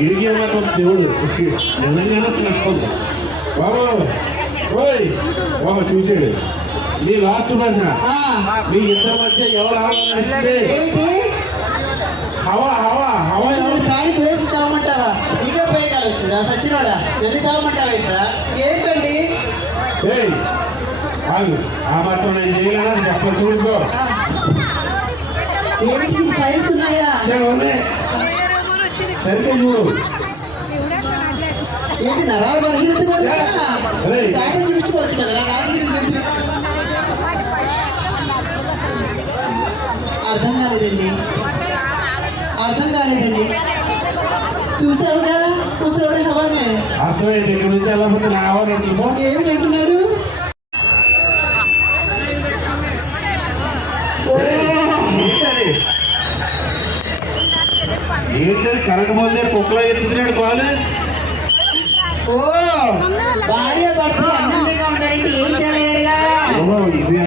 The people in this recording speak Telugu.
ఇడిగే మాత్రం దేవుడు నిజంగానే నడుస్తుంది బాబు. ఓయ్ బాబు చూసాడు నీ లాస్ట్ ప్రశ్న. మీ ఇద్దరి మధ్య ఎవరు ఆడాలంటే హవా హవా హవా కాలి వేసి చావమంటావా? నీకే పోయి కాలు వచ్చిందా సచ్చినోడా? ఎన్ని చావమంటావా ఇట్లా? ఏంటండి ఆగు, ఆ మాత్రం నేను చేయలేదని చెప్ప చూసుకో. ఏంటి ఫైల్స్ ఉన్నాయా? సరిగ్గా చూడు. ఏంటి నరాలు బలహీనతగా డాక్టర్ చూపించుకోవచ్చు కదా. అర్థం కాలేదండి, అర్థం కాలేదండి. చూసావుగా చూసావుడే హవానే. అర్థమైంది. ఇక్కడ నుంచి వెళ్ళకపోతే నా హవాని ఉంటుందో. ఏమి అంటున్నాడు? ఏంటది కరెంట్ పోతే కుక్కలో ఎత్తుతున్నాడు బాలు. ఓ భార్య భర్త